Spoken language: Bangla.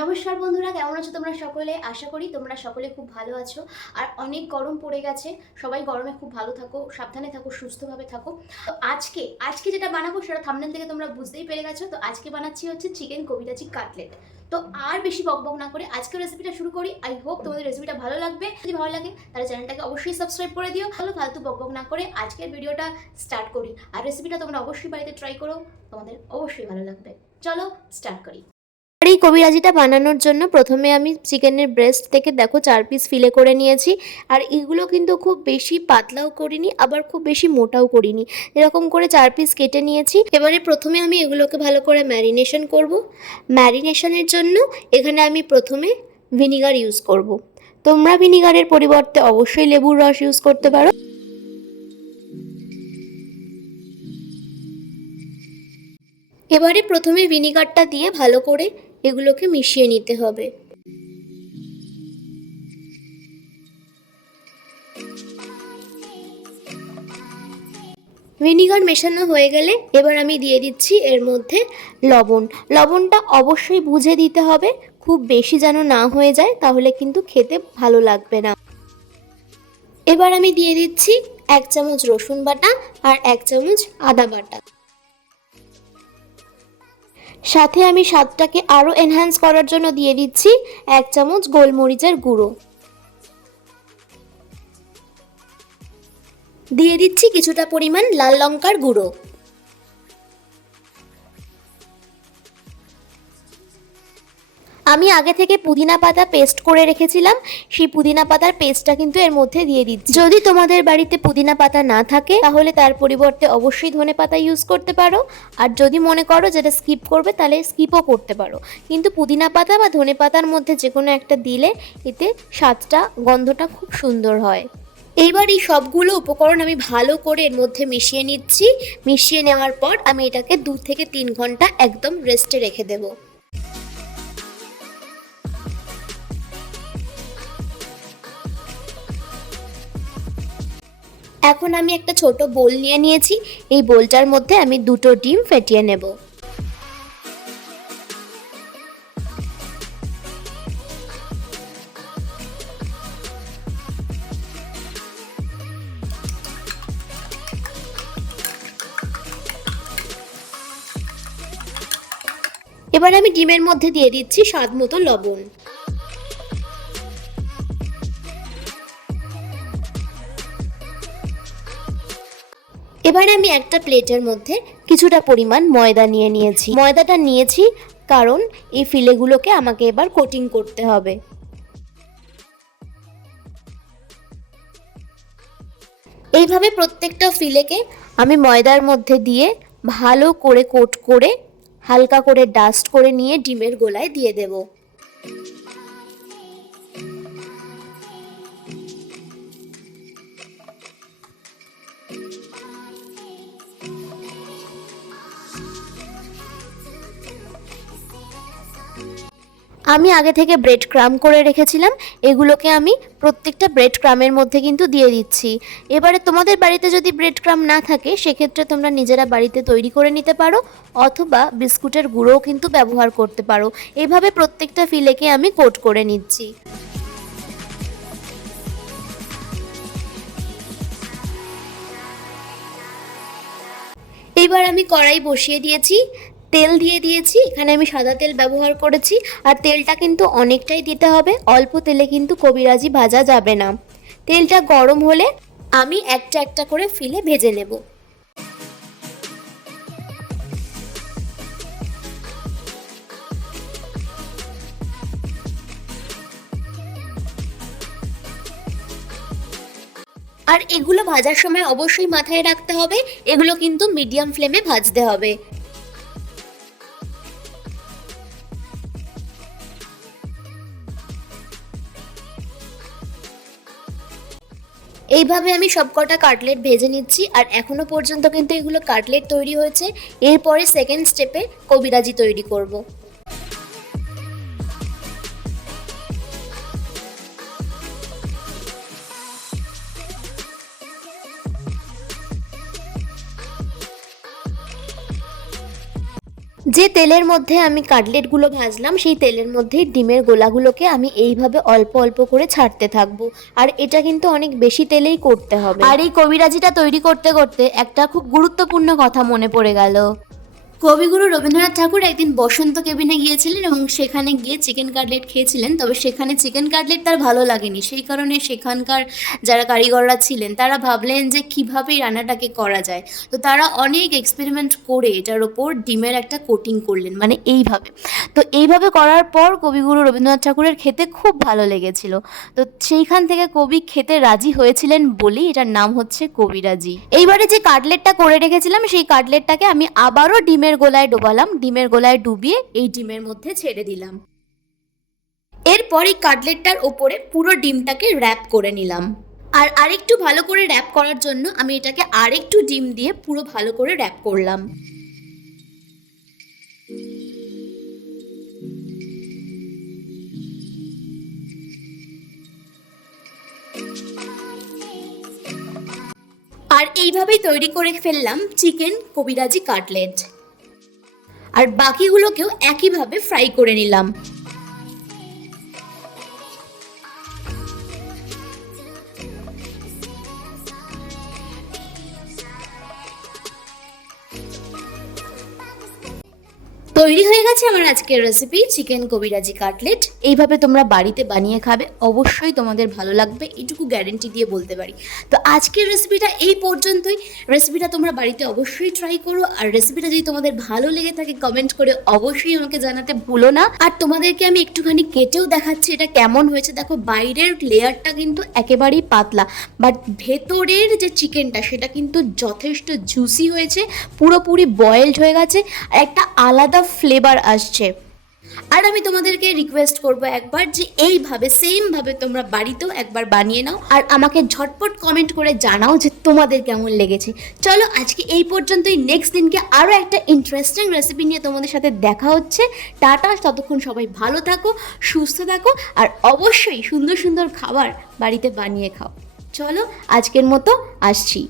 নমস্কার বন্ধুরা, কেমন আছো তোমরা সকলে? আশা করি তোমরা সকলে খুব ভালো আছো। আর অনেক গরম পড়ে গেছে, সবাই গরমে খুব ভালো থাকো, সাবধানে থাকো, সুস্থভাবে থাকো। তো আজকে যেটা বানাবো সেটা থাম্বনেল থেকে তোমরা বুঝতেই পেরে গেছো। তো আজকে বানাচ্ছি হচ্ছে চিকেন কবিরাজি কাটলেট। তো আর বেশি বকবক না করে আজকের রেসিপিটা শুরু করি। আই হোপ তোমাদের রেসিপিটা ভালো লাগবে। যদি ভালো লাগে তাহলে চ্যানেলটাকে অবশ্যই সাবস্ক্রাইব করে দিও। চলো ফালতু বকবক না করে আজকের ভিডিওটা স্টার্ট করি। আর রেসিপিটা তোমরা অবশ্যই বাড়িতে ট্রাই করো, তোমাদের অবশ্যই ভালো লাগবে। চলো স্টার্ট করি। আর এই কবিরাজিটা বানানোর জন্য প্রথমে আমি চিকেনের ব্রেস্ট থেকে দেখো 4 পিস ফিলে করে নিয়েছি। আর এগুলো কিন্তু খুব বেশি পাতলাও করিনি, আবার খুব বেশি মোটাও করিনি, এরকম করে 4 পিস কেটে নিয়েছি। এবারে প্রথমে আমি এগুলোকে ভালো করে ম্যারিনেশন করব। ম্যারিনেশনের জন্য এখানে আমি প্রথমে ভিনিগার ইউজ করব। তোমরা ভিনিগারের পরিবর্তে অবশ্যই লেবুর রস ইউজ করতে পারো। এবারে প্রথমে ভিনিগারটা দিয়ে ভালো করে এগুলোকে মিশিয়ে নিতে হবে। ভিনিগার মেশানো হয়ে গেলে এবার আমি দিয়ে দিচ্ছি এর মধ্যে লবণ। লবণটা অবশ্যই বুঝে দিতে হবে, খুব বেশি যেন না হয়ে যায়, তাহলে কিন্তু খেতে ভালো লাগবে না। এবার আমি দিয়ে দিচ্ছি 1 চামচ রসুন বাটা আর 1 চামচ আদা বাটা। সাথে আমি স্বাদটাকে আরও এনহ্যান্স করার জন্য দিয়ে দিচ্ছি 1 চামচ গোলমরিচের গুঁড়ো। দিয়ে দিচ্ছি কিছুটা পরিমাণ লাল লঙ্কার গুঁড়ো। আমি আগে থেকে পুদিনা পাতা পেস্ট করে রেখেছিলাম, সেই পুদিনা পাতার পেস্টটা কিন্তু এর মধ্যে দিয়ে দিচ্ছি। যদি তোমাদের বাড়িতে পুদিনা পাতা না থাকে তাহলে তার পরিবর্তে অবশ্যই ধনে পাতা ইউজ করতে পারো। আর যদি মনে করো যেটা স্কিপ করবে তাহলে স্কিপও করতে পারো, কিন্তু পুদিনা পাতা বা ধনে পাতার মধ্যে যে কোনো একটা দিলে এতে স্বাদটা, গন্ধটা খুব সুন্দর হয়। এইবার এই সবগুলো উপকরণ আমি ভালো করে এর মধ্যে মিশিয়ে নিচ্ছি। মিশিয়ে নেওয়ার পর আমি এটাকে 2 থেকে 3 ঘন্টা একদম রেস্টে রেখে দেবো। এখন আমি একটা ছোট বোল নিয়ে নিয়েছি। এই বোলটার মধ্যে আমি 2টো ডিম ফেটিয়ে নেব। এবার আমি ডিমের মধ্যে দিয়ে দিচ্ছি স্বাদ মতো লবণ। এবার আমি একটা প্লেটের মধ্যে কিছুটা পরিমাণ ময়দা নিয়ে নিয়েছি। ময়দাটা নিয়েছি কারণ এই ফিলেগুলোকে আমাকে এবার কোটিং করতে হবে। এইভাবে প্রত্যেকটা ফিলেকে আমি ময়দার মধ্যে দিয়ে ভালো করে কোট করে হালকা করে ডাস্ট করে নিয়ে ডিমের গোলায় দিয়ে দেব। আমি আগে থেকে ব্রেড ক্রাম করে রেখেছিলাম, এগুলোকে আমি প্রত্যেকটা ব্রেড ক্রামের মধ্যে কিন্তু দিয়ে দিচ্ছি। এবারে তোমাদের বাড়িতে যদি ব্রেড ক্রাম না থাকে সেক্ষেত্রে তোমরা নিজেরা বাড়িতে তৈরি করে নিতে পারো, অথবা বিস্কুটের গুঁড়োও কিন্তু ব্যবহার করতে পারো। এইভাবে প্রত্যেকটা ফিলেকে আমি কোট করে নিচ্ছি। এইবার আমি কড়াই বসিয়ে দিয়েছি, তেল দিয়ে দিয়েছি। এখানে আমি সাদা তেল ব্যবহার করেছি, আর তেলটা কিন্তু অনেকটাই দিতে হবে, অল্প তেলে কিন্তু কবিরাজি ভাজা যাবে না। তেলটা গরম হলে আমি একটা একটা করে ফিলে ভেজে নেব। আর এগুলো ভাজার সময় অবশ্যই মাথায় রাখতে হবে, এগুলো কিন্তু মিডিয়াম ফ্লেমে ভাজতে হবে। এইভাবে আমি সবকটা কাটলেট ভেজে নিচ্ছি, আর এখনো পর্যন্ত কিন্তু এগুলো কাটলেট তৈরি হয়েছে। এরপরে সেকেন্ড স্টেপে কবিরাজি তৈরি করব। যে তেলের মধ্যে আমি কাটলেটগুলো ভাজলাম সেই তেলের মধ্যে ডিমের গোলাগুলোকে আমি এইভাবে অল্প অল্প করে ছাড়তে থাকবো। আর এটা কিন্তু অনেক বেশি তেলেই করতে হবে। আর এই কবিরাজিটা তৈরি করতে করতে একটা খুব গুরুত্বপূর্ণ কথা মনে পড়ে গেল। কবিগুরু রবীন্দ্রনাথ ঠাকুর একদিন বসন্ত কেবিনে গিয়েছিলেন এবং সেখানে গিয়ে চিকেন কাটলেট খেয়েছিলেন। তবে সেখানে চিকেন কাটলেট তার ভালো লাগেনি, সেই কারণে সেখানকার যারা কারিগররা ছিলেন তারা ভাবলেন যে কীভাবে এই রান্নাটাকে করা যায়। তো তারা অনেক এক্সপেরিমেন্ট করে এটার ওপর ডিমের একটা কোটিং করলেন, মানে এইভাবে। তো এইভাবে করার পর কবিগুরু রবীন্দ্রনাথ ঠাকুরের খেতে খুব ভালো লেগেছিল। তো সেইখান থেকে কবি খেতে রাজি হয়েছিলেন বলেই এটার নাম হচ্ছে কবিরাজি। এইবারে যে কাটলেটটা করে রেখেছিলাম সেই কাটলেটটাকে আমি আবারও ডিমের গোলায় ডোবালাম, ডিমের গোলায় ডুবিয়ে এই ডিমের মধ্যে ছেড়ে দিলাম। এরপর এই কাটলেটটার ওপরে পুরো ডিমটাকে র্যাপ করে নিলাম। আর আরেকটু ভালো করে র্যাপ করার জন্য আমি এটাকে আরেকটু ডিম দিয়ে পুরো ভালো করে র্যাপ করলাম। আর এইভাবেই তৈরি করে ফেললাম চিকেন কবিরাজি কাটলেট। আর বাকিগুলোকেও একইভাবে ফ্রাই করে নিলাম। তৈরি হয়ে গেছে আমার আজকের রেসিপি চিকেন কবিরাজি কাটলেট। এইভাবে তোমরা বাড়িতে বানিয়ে খাবে, অবশ্যই তোমাদের ভালো লাগবে, এইটুকু গ্যারেন্টি দিয়ে বলতে পারি। তো আজকের রেসিপিটা এই পর্যন্তই। রেসিপিটা তোমরা বাড়িতে অবশ্যই ট্রাই করো। আর রেসিপিটা যদি তোমাদের ভালো লেগে থাকে কমেন্ট করে অবশ্যই আমাকে জানাতে ভুলো না। আর তোমাদেরকে আমি একটুখানি কেটেও দেখাচ্ছি এটা কেমন হয়েছে। দেখো বাইরের লেয়ারটা কিন্তু একেবারেই পাতলা, বাট ভেতরের যে চিকেনটা সেটা কিন্তু যথেষ্ট জুসি হয়েছে, পুরোপুরি বয়েলড হয়ে গেছে, আর একটা আলাদা ফ্লেভার আসছে। আর আমি তোমাদেরকে রিকোয়েস্ট করব একবার যে এইভাবে সেমভাবে তোমরা বাড়িতেও একবার বানিয়ে নাও আর আমাকে ঝটপট কমেন্ট করে জানাও যে তোমাদের কেমন লেগেছে। চলো আজকে এই পর্যন্তই, নেক্সট দিনকে আরও একটা ইন্টারেস্টিং রেসিপি নিয়ে তোমাদের সাথে দেখা হচ্ছে। টাটা, ততক্ষণ সবাই ভালো থাকো, সুস্থ থাকো, আর অবশ্যই সুন্দর সুন্দর খাবার বাড়িতে বানিয়ে খাও। চলো আজকের মতো আসছি।